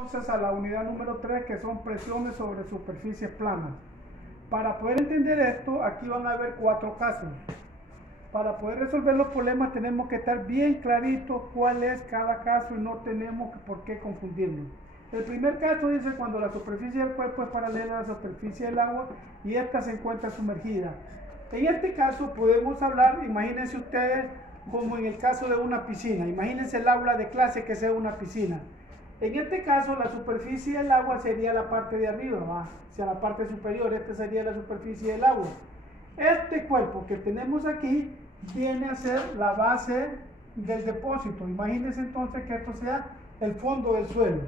entonces a la unidad número 3, que son presiones sobre superficies planas. Para poder entender esto, aquí van a haber 4 casos. Para poder resolver los problemas tenemos que estar bien claritos cuál es cada caso y no tenemos por qué confundirnos. El primer caso dice cuando la superficie del cuerpo es paralela a la superficie del agua y esta se encuentra sumergida. En este caso podemos hablar, imagínense ustedes, como en el caso de una piscina. Imagínense el aula de clase que sea una piscina. En este caso la superficie del agua sería la parte de arriba, o sea, la parte superior. Esta sería la superficie del agua. Este cuerpo que tenemos aquí viene a ser la base del depósito. Imagínense entonces que esto sea el fondo del suelo.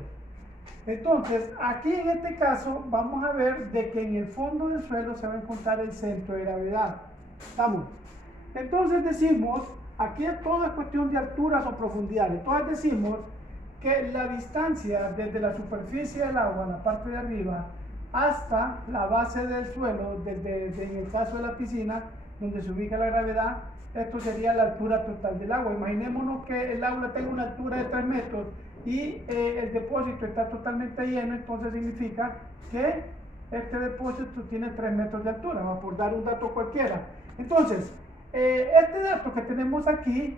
Entonces, aquí en este caso vamos a ver de que en el fondo del suelo se va a encontrar el centro de gravedad. ¿Estamos? Entonces decimos, aquí es toda cuestión de alturas o profundidades. Entonces decimos que la distancia desde la superficie del agua, la parte de arriba, hasta la base del suelo, desde en el caso de la piscina, donde se ubica la gravedad, esto sería la altura total del agua. Imaginémonos que el agua tenga una altura de 3 metros y el depósito está totalmente lleno, entonces significa que este depósito tiene 3 metros de altura, por dar un dato cualquiera. Entonces, este dato que tenemos aquí,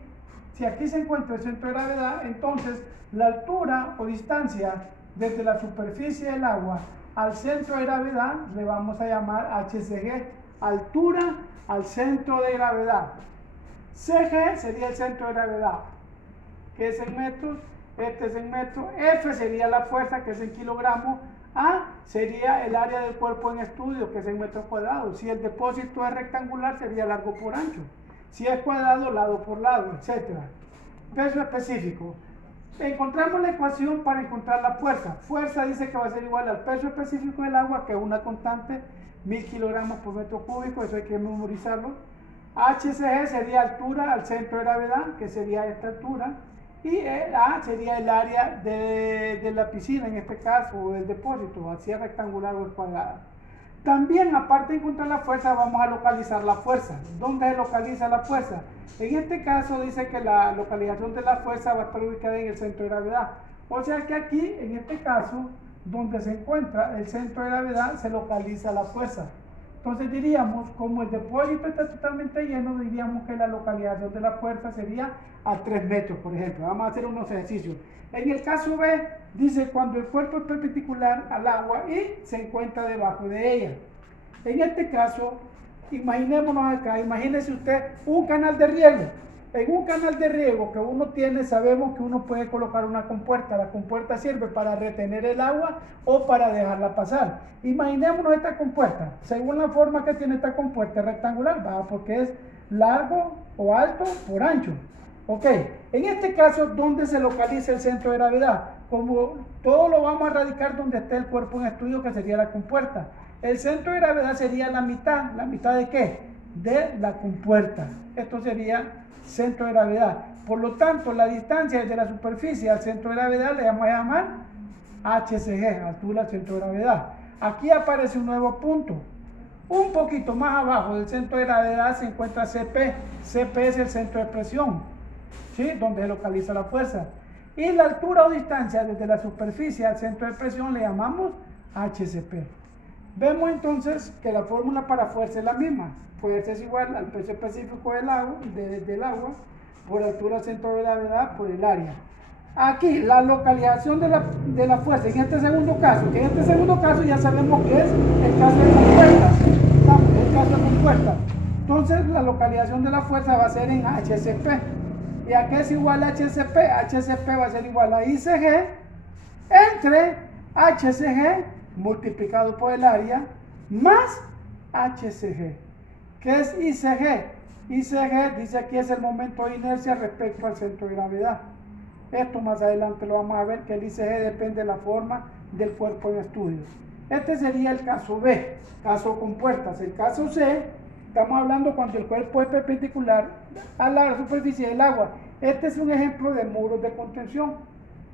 si aquí se encuentra el centro de gravedad, entonces la altura o distancia desde la superficie del agua al centro de gravedad le vamos a llamar HCG, altura al centro de gravedad. CG sería el centro de gravedad, que es en metros, este es en metros, F sería la fuerza, que es en kilogramos, A sería el área del cuerpo en estudio, que es en metros cuadrados. Si el depósito es rectangular, sería largo por ancho. Si es cuadrado, lado por lado, etc. Peso específico. Encontramos la ecuación para encontrar la fuerza. Fuerza dice que va a ser igual al peso específico del agua, que es una constante, 1000 kilogramos por metro cúbico, eso hay que memorizarlo. HCG sería altura al centro de gravedad, que sería esta altura. Y el A sería el área de la piscina, en este caso, o del depósito, así es rectangular o es cuadrada. También, aparte de encontrar la fuerza, vamos a localizar la fuerza. ¿Dónde se localiza la fuerza? En este caso dice que la localización de la fuerza va a estar ubicada en el centro de gravedad. O sea que aquí, en este caso, donde se encuentra el centro de gravedad, se localiza la fuerza. Entonces diríamos, como el depósito está totalmente lleno, diríamos que la localización de la fuerza sería a 3 metros, por ejemplo. Vamos a hacer unos ejercicios. En el caso B, dice cuando el cuerpo es perpendicular al agua y se encuentra debajo de ella. En este caso, imaginémonos acá, imagínese usted un canal de riego. En un canal de riego que uno tiene, sabemos que uno puede colocar una compuerta. La compuerta sirve para retener el agua o para dejarla pasar. Imaginémonos esta compuerta. Según la forma que tiene esta compuerta, es rectangular, ¿va? Porque es largo o alto por ancho. Ok, en este caso, ¿dónde se localiza el centro de gravedad? Como todo lo vamos a radicar donde esté el cuerpo en estudio, que sería la compuerta. El centro de gravedad sería la mitad. ¿La mitad de qué? De la compuerta. Esto sería centro de gravedad. Por lo tanto, la distancia desde la superficie al centro de gravedad le vamos a llamar HCG, altura al centro de gravedad. Aquí aparece un nuevo punto. Un poquito más abajo del centro de gravedad se encuentra CP. CP es el centro de presión, ¿sí? Donde se localiza la fuerza. Y la altura o distancia desde la superficie al centro de presión le llamamos HCP. Vemos entonces que la fórmula para fuerza es la misma. Fuerza es igual al peso específico del agua por altura al centro de gravedad por el área. Aquí la localización de la fuerza en este segundo caso, que en este segundo caso ya sabemos que es el caso de compuertas. El caso de compuertas. Entonces la localización de la fuerza va a ser en HCP. ¿Y a qué es igual a HCP? HCP va a ser igual a ICG entre HCG multiplicado por el área más HCG. ¿Qué es ICG? ICG dice aquí es el momento de inercia respecto al centro de gravedad. Esto más adelante lo vamos a ver, que el ICG depende de la forma del cuerpo en estudio. Este sería el caso B, caso compuertas. El caso C, estamos hablando cuando el cuerpo es perpendicular a la superficie del agua. Este es un ejemplo de muros de contención.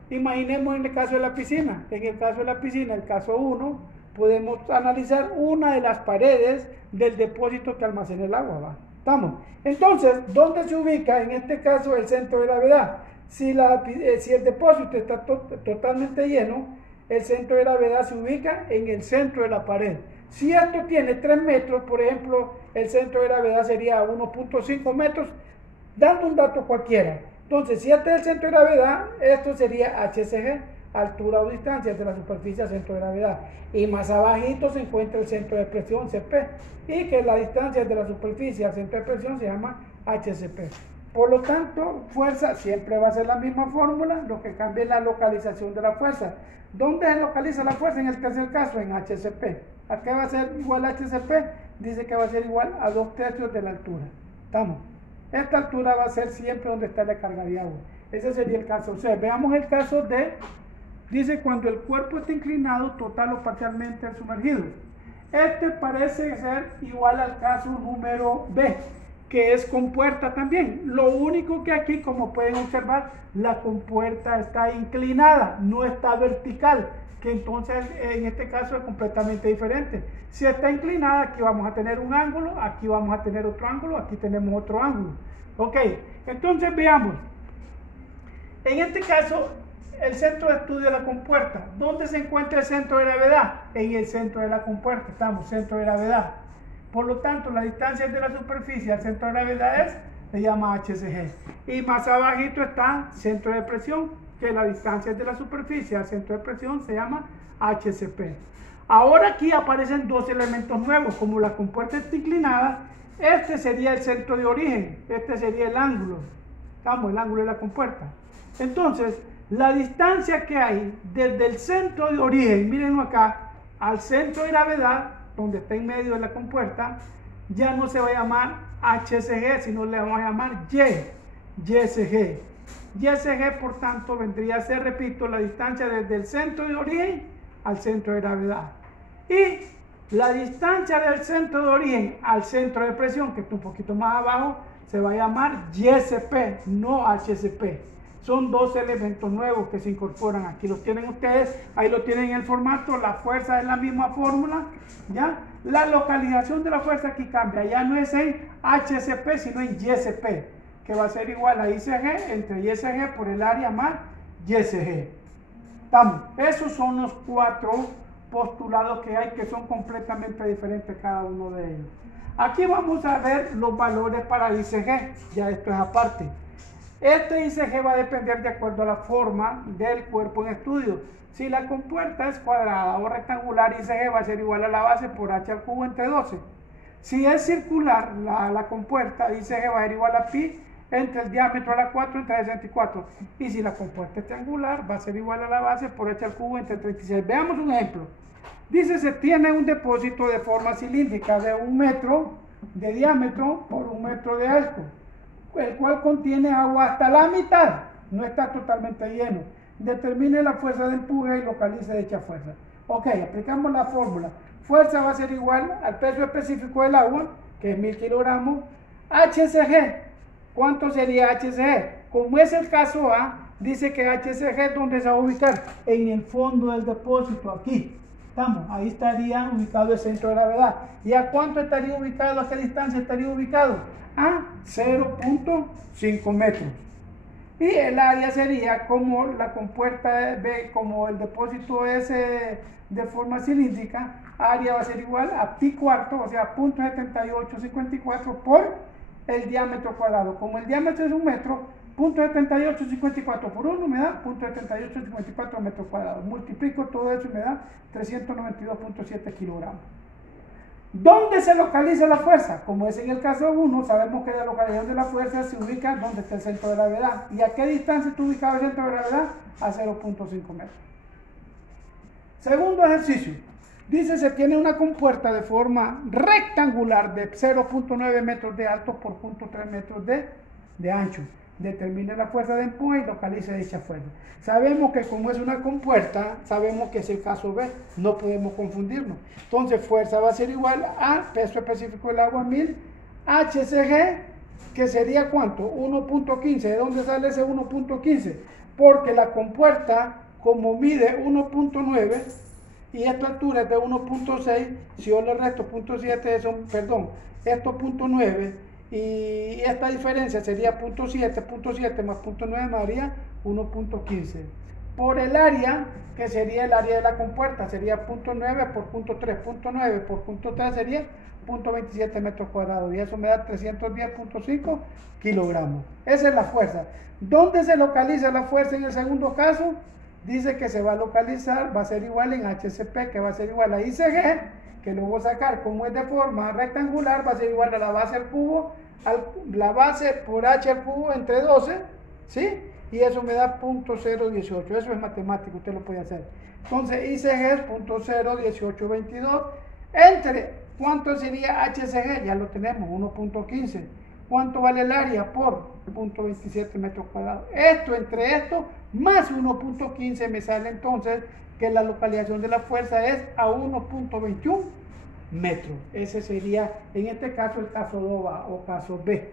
Imaginemos en el caso de la piscina. En el caso de la piscina, el caso 1, podemos analizar una de las paredes del depósito que almacena el agua. ¿Va? ¿Estamos? Entonces, ¿dónde se ubica en este caso el centro de gravedad? Si el depósito está totalmente lleno, el centro de gravedad se ubica en el centro de la pared. Si esto tiene 3 metros, por ejemplo, el centro de gravedad sería 1.5 metros, dando un dato cualquiera. Entonces, si este es el centro de gravedad, esto sería HCG, altura o distancia de la superficie al centro de gravedad. Y más abajito se encuentra el centro de presión, CP, y que la distancia de la superficie al centro de presión se llama HCP. Por lo tanto, fuerza siempre va a ser la misma fórmula, lo que cambia es la localización de la fuerza. ¿Dónde se localiza la fuerza en el tercer caso? En HCP. ¿A qué va a ser igual a HCP? Dice que va a ser igual a 2/3 de la altura. ¿Estamos? Esta altura va a ser siempre donde está la carga de agua. Ese sería el caso. O sea, veamos el caso de, dice cuando el cuerpo está inclinado total o parcialmente al sumergido. Este parece ser igual al caso número B, que es compuerta también. Lo único que aquí, como pueden observar, la compuerta está inclinada, no está vertical, que entonces en este caso es completamente diferente. Si está inclinada, aquí vamos a tener un ángulo, aquí vamos a tener otro ángulo, aquí tenemos otro ángulo. Ok, entonces veamos. En este caso, el centro de estudio de la compuerta. ¿Dónde se encuentra el centro de gravedad? En el centro de la compuerta, estamos, centro de gravedad. Por lo tanto, la distancia de la superficie al centro de gravedad se llama HCG. Y más abajito está centro de presión, que la distancia de la superficie al centro de presión se llama HCP. Ahora aquí aparecen dos elementos nuevos, como la compuerta está inclinada, este sería el centro de origen, este sería el ángulo, estamos, el ángulo de la compuerta. Entonces, la distancia que hay desde el centro de origen, mírenlo acá, al centro de gravedad, donde está en medio de la compuerta, ya no se va a llamar HCG, sino le vamos a llamar YCG. YCG, por tanto, vendría a ser, repito, la distancia desde el centro de origen al centro de gravedad. Y la distancia del centro de origen al centro de presión, que está un poquito más abajo, se va a llamar YCP, no HCP. Son dos elementos nuevos que se incorporan. Aquí los tienen ustedes, ahí lo tienen en el formato, la fuerza es la misma fórmula, ¿ya? La localización de la fuerza aquí cambia, ya no es en HCP, sino en YCP, que va a ser igual a ICG entre YCG por el área más YCG. ¿Estamos? Esos son los 4 postulados que hay, que son completamente diferentes cada uno de ellos. Aquí vamos a ver los valores para ICG, ya esto es aparte. Este ICG va a depender de acuerdo a la forma del cuerpo en estudio. Si la compuerta es cuadrada o rectangular, ICG va a ser igual a la base por h al cubo entre 12. Si es circular la compuerta, ICG va a ser igual a pi entre el diámetro a la 4 entre 64. Y si la compuerta es triangular, va a ser igual a la base por h al cubo entre 36. Veamos un ejemplo. Dice, se tiene un depósito de forma cilíndrica de 1 metro de diámetro por 1 metro de alto, el cual contiene agua hasta la mitad, no está totalmente lleno. Determine la fuerza de empuje y localice dicha fuerza. Ok, aplicamos la fórmula. Fuerza va a ser igual al peso específico del agua, que es 1000 kilogramos, HCG. ¿Cuánto sería HCG? Como es el caso A, dice que HCG, ¿dónde se va a ubicar? En el fondo del depósito, aquí. Estamos, ahí estaría ubicado el centro de gravedad. ¿Y a cuánto estaría ubicado? ¿A qué distancia estaría ubicado? A 0.5 metros. Y el área sería como la compuerta B, como el depósito es de forma cilíndrica, área va a ser igual a pi cuarto, o sea, 0.7854 por el diámetro cuadrado. Como el diámetro es 1 metro, 0.7854 por 1 me da 0.7854 metros cuadrados. Multiplico todo eso y me da 392.7 kilogramos. ¿Dónde se localiza la fuerza? Como es en el caso 1, sabemos que la localización de la fuerza se ubica donde está el centro de gravedad. ¿Y a qué distancia está ubicado el centro de gravedad? A 0.5 metros. Segundo ejercicio. Dice, se tiene una compuerta de forma rectangular de 0.9 metros de alto por 0.3 metros de ancho. Determine la fuerza de empuje y localice dicha fuerza. Sabemos que como es una compuerta, sabemos que es el caso B, no podemos confundirnos. Entonces, fuerza va a ser igual a peso específico del agua 1000, HCG, que sería ¿cuánto? 1.15. ¿De dónde sale ese 1.15? Porque la compuerta, como mide 1.9 y esta altura es de 1.6, si yo le resto 0.7, perdón, esto 0.9, y esta diferencia sería 0.7 más 0.9 me daría 1.15. por el área, que sería el área de la compuerta, sería 0.9 por 0.3, 0.9 por 0.3 sería 0.27 metros cuadrados, y eso me da 310.5 kilogramos. Esa es la fuerza. ¿Dónde se localiza la fuerza en el segundo caso? Dice que se va a localizar, va a ser igual en HCP, que va a ser igual a ICG, que lo voy a sacar como es de forma rectangular, va a ser igual a la base al cubo, la base por H al cubo entre 12, ¿sí? Y eso me da 0.018, eso es matemático, usted lo puede hacer. Entonces ICG es 0.01822, entre, ¿cuánto sería HCG? Ya lo tenemos, 1.15. ¿Cuánto vale el área? Por 0.27 metros cuadrados. Esto entre esto, más 1.15 me sale entonces que la localización de la fuerza es a 1.21 metros. Ese sería, en este caso, el caso 2A o caso B.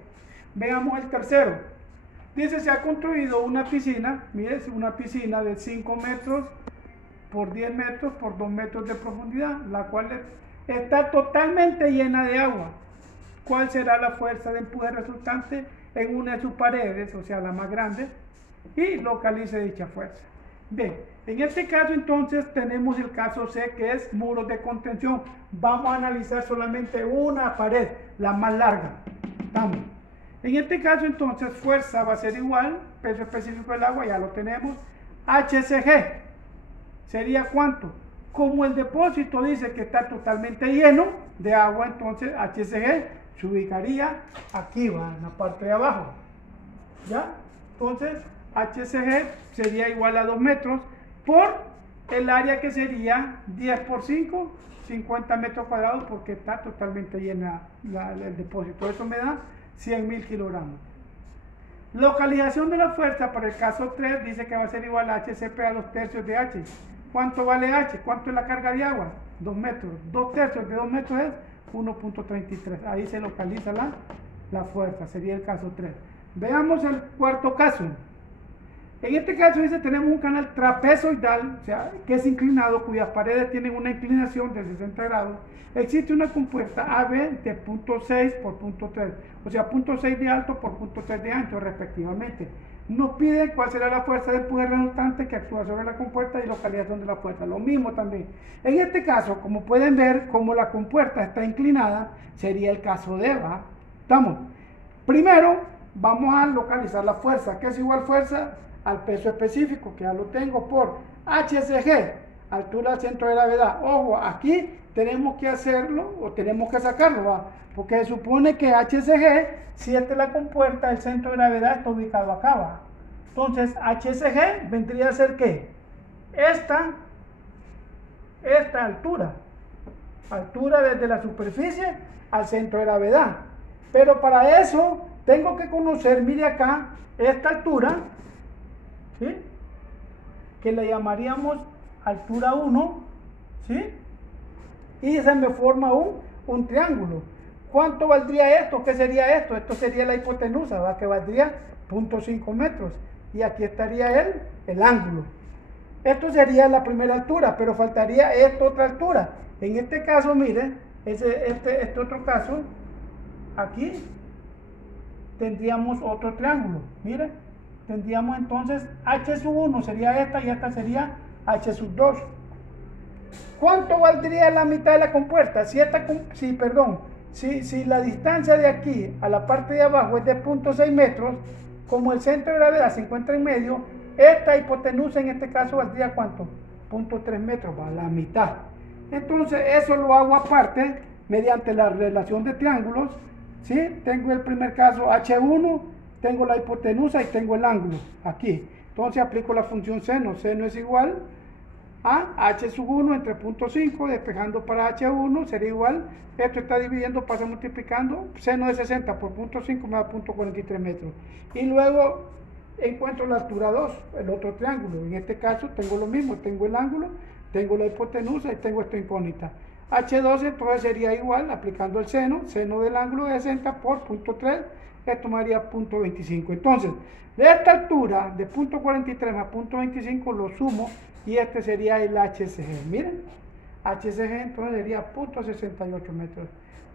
Veamos el tercero. Dice, se ha construido una piscina, mire, una piscina de 5 metros por 10 metros por 2 metros de profundidad, la cual está totalmente llena de agua. ¿Cuál será la fuerza de empuje resultante en una de sus paredes, o sea, la más grande? Y localice dicha fuerza. Bien, en este caso entonces tenemos el caso C, que es muros de contención. Vamos a analizar solamente una pared, la más larga. Vamos. En este caso entonces fuerza va a ser igual, peso específico del agua, ya lo tenemos. HCG sería ¿cuánto? Como el depósito dice que está totalmente lleno de agua, entonces HCG se ubicaría aquí, va, en la parte de abajo. ¿Ya? Entonces HCG sería igual a 2 metros por el área, que sería 10 por 5, 50 metros cuadrados, porque está totalmente llena el depósito. Eso me da 100.000 kilogramos. Localización de la fuerza para el caso 3 dice que va a ser igual a HCP a 2 tercios de H. ¿Cuánto vale H? ¿Cuánto es la carga de agua? 2 metros. 2 tercios de 2 metros es 1.33. Ahí se localiza la fuerza. Sería el caso 3. Veamos el cuarto caso. En este caso dice, tenemos un canal trapezoidal, o sea, que es inclinado, cuyas paredes tienen una inclinación de 60 grados. Existe una compuerta AB de 0.6 por 0.3, o sea, 0.6 de alto por 0.3 de ancho respectivamente. Nos pide cuál será la fuerza de empuje resultante que actúa sobre la compuerta y localización de la fuerza. Lo mismo también. En este caso, como pueden ver, como la compuerta está inclinada, sería el caso D, ¿va? ¿Estamos? Primero, vamos a localizar la fuerza. ¿Qué es igual fuerza? Al peso específico, que ya lo tengo por HCG, altura del centro de gravedad. Ojo, aquí tenemos que hacerlo, o tenemos que sacarlo, ¿va? Porque se supone que HCG, si esta es la compuerta, el centro de gravedad está ubicado acá, ¿va? Entonces, HCG vendría a ser ¿qué? Esta altura desde la superficie al centro de gravedad. Pero para eso, tengo que conocer, mire acá, esta altura, ¿sí? Que le llamaríamos altura 1, ¿sí? Y se me forma un triángulo. ¿Cuánto valdría esto? ¿Qué sería esto? Esto sería la hipotenusa, ¿va? Que valdría 0.5 metros. Y aquí estaría el ángulo. Esto sería la primera altura, pero faltaría esta otra altura. En este caso, mire, este otro caso, aquí tendríamos otro triángulo, mire. Tendríamos entonces H sub 1 sería esta y esta sería H sub 2. ¿Cuánto valdría la mitad de la compuerta? Si la distancia de aquí a la parte de abajo es de 0.6 metros, como el centro de gravedad se encuentra en medio, esta hipotenusa en este caso valdría ¿cuánto? 0.3 metros, va, la mitad. Entonces eso lo hago aparte mediante la relación de triángulos, ¿sí? Tengo el primer caso H1, tengo la hipotenusa y tengo el ángulo aquí. Entonces aplico la función seno. Seno es igual a H sub 1 entre 0.5, despejando para H1 sería igual, esto está dividiendo, pasa multiplicando, seno de 60 por 0.5 me da 0.43 metros. Y luego encuentro la altura 2, el otro triángulo. En este caso tengo lo mismo, tengo el ángulo, tengo la hipotenusa y tengo esta incógnita. H2 entonces sería igual, aplicando el seno del ángulo de 60 por 0.3, esto me daría 0.25. Entonces, de esta altura, de 0.43 más 0.25, lo sumo y este sería el HCG. Miren, HCG entonces sería 0.68 metros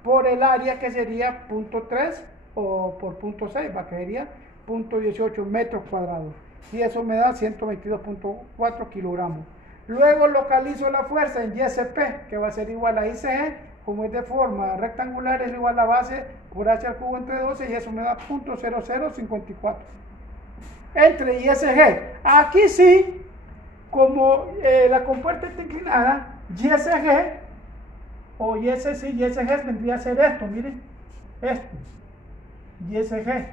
por el área, que sería 0.3 o por 0.6, va, que sería 0.18 metros cuadrados. y eso me da 122.4 kilogramos. Luego localizo la fuerza en YSP, que va a ser igual a ICG, como es de forma rectangular, es igual a la base por h al cubo entre 12, y eso me da 0.0054. Entre ISG, aquí sí, como la compuerta está inclinada, YSG o YSG vendría a ser esto, miren, esto, YSG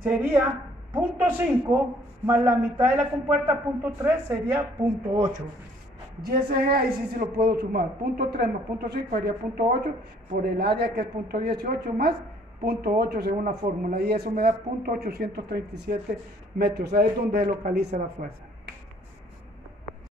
sería 0.5 más la mitad de la compuerta, 0.3 sería 0.8. YSG ahí sí lo puedo sumar, 0.3 más 0.5 sería 0.8 por el área que es 0.18 más 0.8 según la fórmula, y eso me da 0.837 metros. Ahí es donde localiza la fuerza.